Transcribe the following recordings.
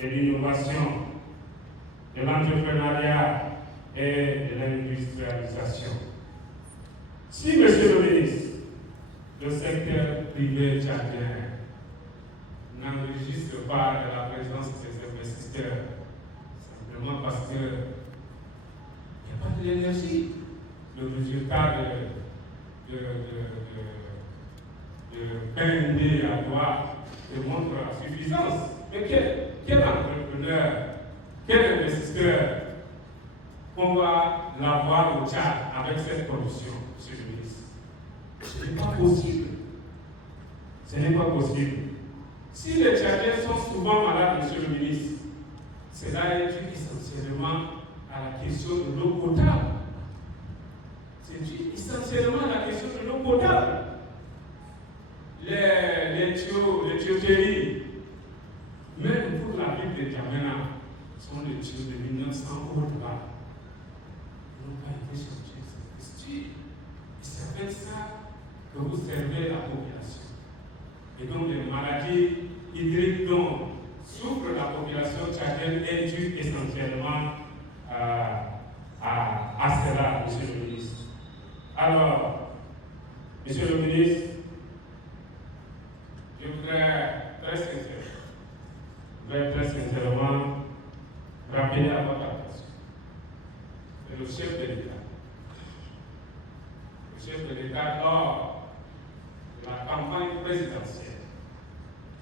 de l'innovation, de l'entrepreneuriat et de l'industrialisation. Si, Monsieur le ministre, le secteur privé tchadien n'enregistre pas de la présence de ces investisseurs, simplement parce qu'il n'y a pas de l'énergie, le résultat de PNB à droite démontre la suffisance. Mais quel entrepreneur, quel investisseur qu'on va l'avoir au Tchad avec cette production, monsieur le ministre? Ce n'est pas possible. Ce n'est pas possible. Si les Tchadiens sont souvent malades, monsieur le ministre, cela est dû essentiellement à la question de l'eau potable. C'est dû essentiellement à la question de l'eau potable. Les tuyauteries, même pour la ville de Djamena, sont les tuyaux de 1900 au-delà. Ils n'ont pas été changés. Et c'est avec ça que vous servez la population. Et donc les maladies hydriques dont souffre la population tchadienne est due essentiellement à cela, monsieur le ministre. Alors, monsieur le ministre, je voudrais très sincèrement rappeler à votre attention que le chef de l'État, lors de la campagne présidentielle,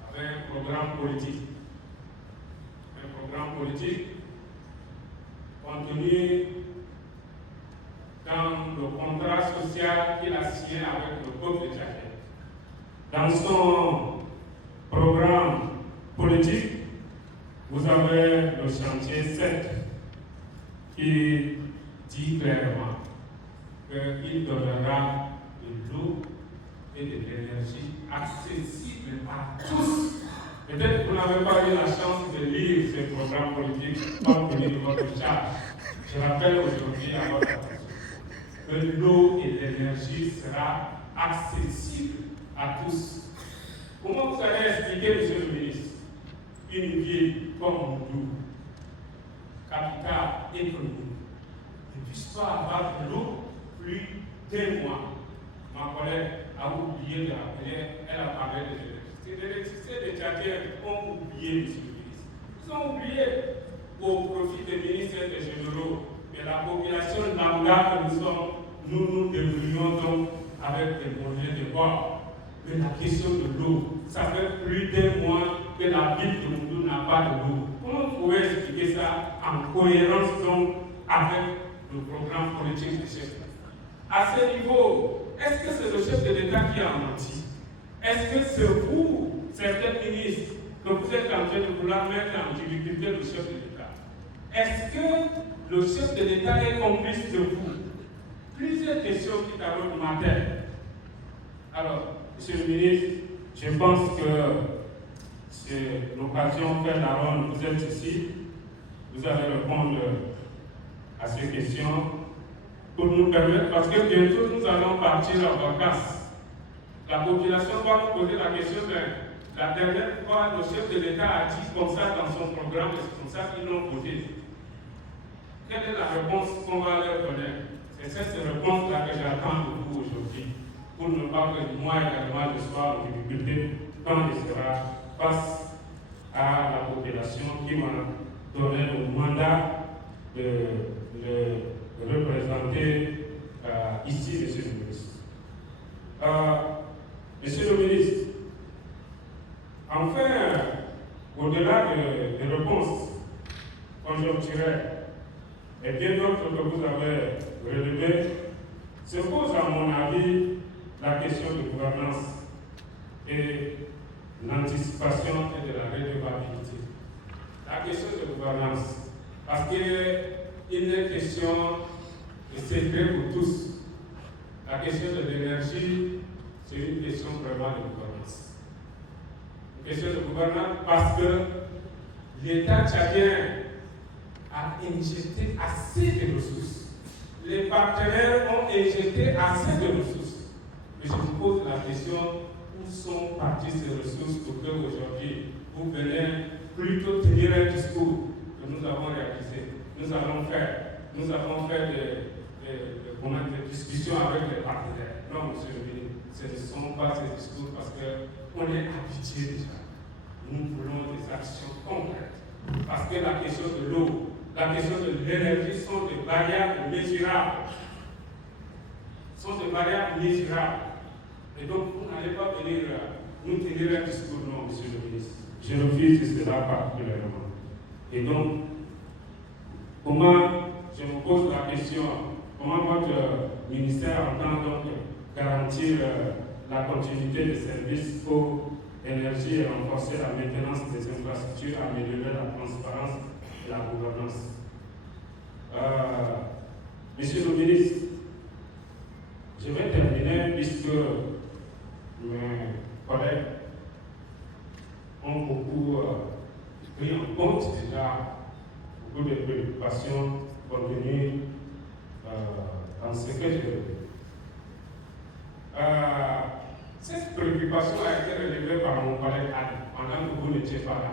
avait un programme politique contenu dans le contrat social qu'il a signé avec le peuple tchadien. Dans son programme politique, vous avez le chantier 7 qui dit clairement qu'il donnera de l'eau et de l'énergie accessibles à tous. Peut-être que vous n'avez pas eu la chance de lire ce programme politique compte tenu de votre charge. Je rappelle aujourd'hui à votre attention que l'eau et l'énergie sera accessible à tous. Comment vous allez expliquer, monsieur le ministre, une ville comme Moudou, capitale économique, ne puisse pas avoir de l'eau plus d'un mois? Ma collègue a oublié de rappeler, elle a parlé de l'électricité. L'électricité des Tchadiens ont oublié, monsieur le ministre. Ils ont oublié au profit des ministères des généraux. Mais la population lambda que nous sommes, nous débrouillons donc avec des moyens de bord. Mais la question de l'eau, ça fait plus d'un mois que la ville de Moudou n'a pas de l'eau. Comment vous pouvez expliquer ça en cohérence donc avec le programme politique du chef? À ce niveau, est-ce que c'est le chef de l'État qui a menti? Est-ce que c'est vous, certains ministres, que vous êtes en train de vouloir mettre en difficulté le chef de l'État? Est-ce que le chef de l'État est complice de vous? Plusieurs questions qui t'arrivent ma tête. Alors, monsieur le ministre, je pense que c'est l'occasion faite la ronde. Vous êtes ici, vous allez répondre à ces questions pour nous permettre, parce que bientôt nous allons partir en vacances. La population va nous poser la question, mais la dernière fois, le chef de l'État a dit comme ça dans son programme, et c'est comme ça qu'ils l'ont voté. Quelle est la réponse qu'on va leur donner? C'est cette réponse-là que j'attends de vous aujourd'hui, pour ne pas que moi également je sois en difficulté quand il sera face à la population qui m'a donné le mandat de représenter ici, monsieur le ministre. Monsieur le ministre, enfin, au-delà des réponses conjoncturelles et bien d'autres que vous avez relevées, se pose à mon avis la question de gouvernance et l'anticipation et de la redevabilité. La question de gouvernance, parce qu'il est question, et c'est vrai pour tous, la question de l'énergie, c'est une question vraiment de gouvernance. Une question de gouvernance parce que l'État tchadien a injecté assez de ressources. Les partenaires ont injecté assez de ressources. Mais je vous pose la question, où sont parties ces ressources pour qu'aujourd'hui, vous venez plutôt tenir un discours que nous avons réalisé. Nous avons fait des discussions avec les partenaires. Non, monsieur le ministre, ce ne sont pas ces discours parce qu'on est habitué déjà. Nous voulons des actions concrètes. Parce que la question de l'eau, la question de l'énergie sont des barrières mesurables. Et donc, vous n'allez pas venir nous tenir un discours, non, monsieur le ministre. Je refuse cela particulièrement. Et donc, je me pose la question, comment votre ministère entend donc garantir la continuité des services eau, énergie et renforcer la maintenance des infrastructures, améliorer la transparence et la gouvernance. Monsieur le ministre, je vais terminer puisque mes collègues ont beaucoup pris en compte déjà beaucoup de préoccupations contenues dans ce que je veux dire. Cette préoccupation a été relevée par mon collègue Anne pendant que vous n'étiez pas là.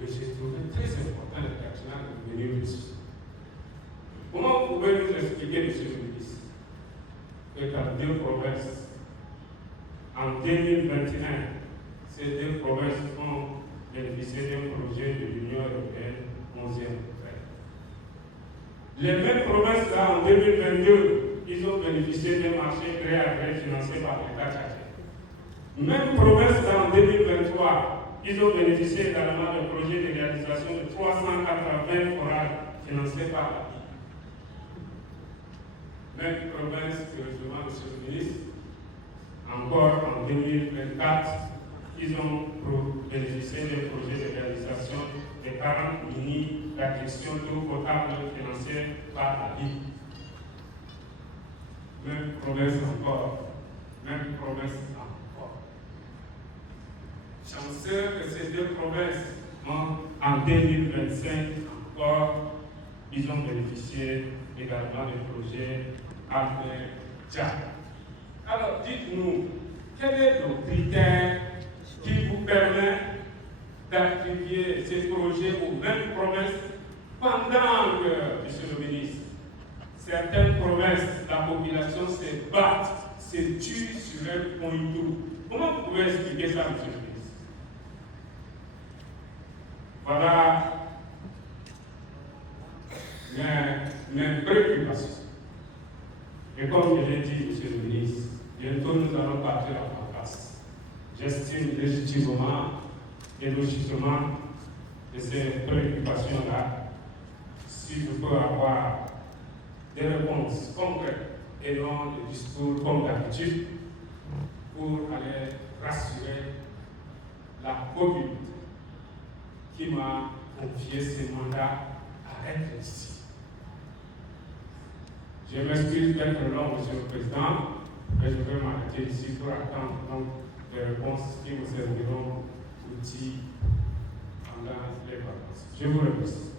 Mais j'ai trouvé très important et pertinent de venir ici. Comment vous pouvez nous expliquer, monsieur le ministre, que dans deux provinces, en 2021, ces deux provinces ont bénéficié d'un projet de l'Union européenne 11e trait. Les mêmes provinces, là, en 2022, ils ont bénéficié d'un marché gré à gré financé par l'État tchadien. Même province, là, en 2023, ils ont bénéficié également d'un projet de réalisation de 380 forages financés par la BIC. Même province, heureusement, monsieur le ministre, encore en 2024, ils ont bénéficié d'un projet de réalisation de 40 mini d'acquisition d'eau potable financée par la BIC. Même province encore. Chanceux que ces deux provinces, en 2025 encore, ils ont bénéficié également des projets Albert. Alors, dites-nous, quel est le critère qui vous permet d'attribuer ces projets aux mêmes provinces pendant que, monsieur le ministre, certaines provinces, la population se bat, se tue sur un point d'eau. Comment vous pouvez expliquer ça, monsieur le ministre? Voilà mes préoccupations. Et comme je l'ai dit, monsieur le ministre, bientôt nous allons partir en vacances. J'estime légitimement et logiquement que ces préoccupations-là, si je peux avoir des réponses concrètes et non des discours comme d'habitude, pour aller rassurer la communauté qui m'a confié ce mandat à être ici. Je m'excuse d'être long, monsieur le Président, mais je vais m'arrêter ici pour attendre donc des réponses qui me serviront d'outils pendant les vacances. Je vous remercie.